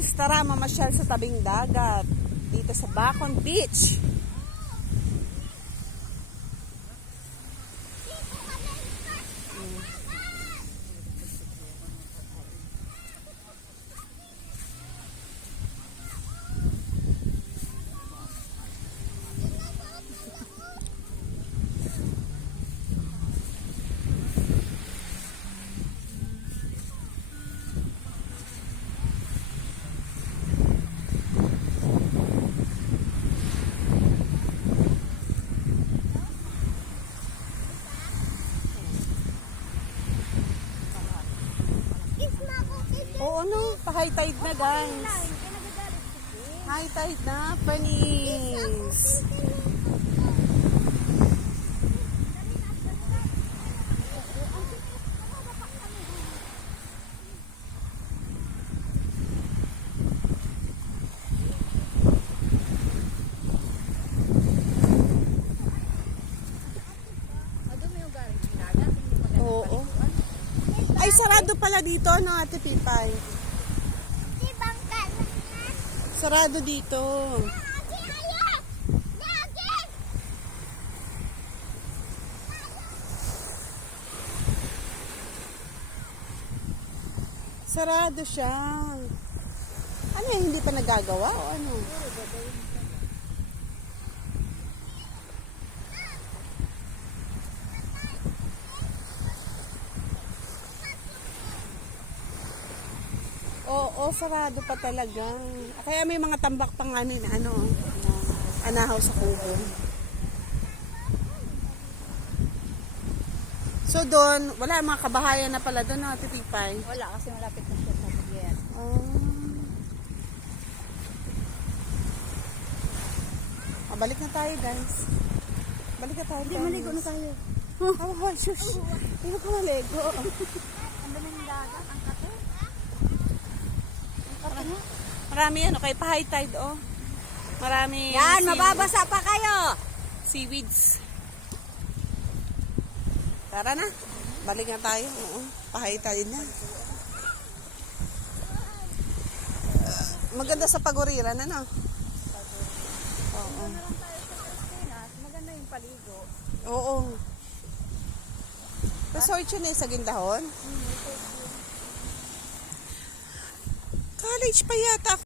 guys, tara mamasyal sa tabing dagat dito sa Bacon Beach. Oo, no, pa-high tide na guys. High tide na, panis. Oo. Ay, sarado pala dito, no, Ate Pipay? Sarado dito. Sarado siya. Ano yung hindi pa nagagawa o ano? Oo, sarado pa talaga. Kaya may mga tambak pang anahaw sa kubo. So doon, wala mga kabahayan na pala doon, no, Ate Pipay? Wala, kasi malapit na siya sa pier. Balik na tayo, guys. Balik na tayo. Hindi, maligo na tayo. Oh, shush. Hindi ko maligo. Ang daming dagat, ang kate. Marami yan, okay, pa-high tide, oh. Marami. Yan, mababasa pa kayo. Seaweeds. Tara na. Balik na tayo. Oo, pa-high tide na. Maganda sa paguriran, ano? Oo. Maganda yung paligo. Oo. Resort yun eh, sa Gindahon. College pa yata.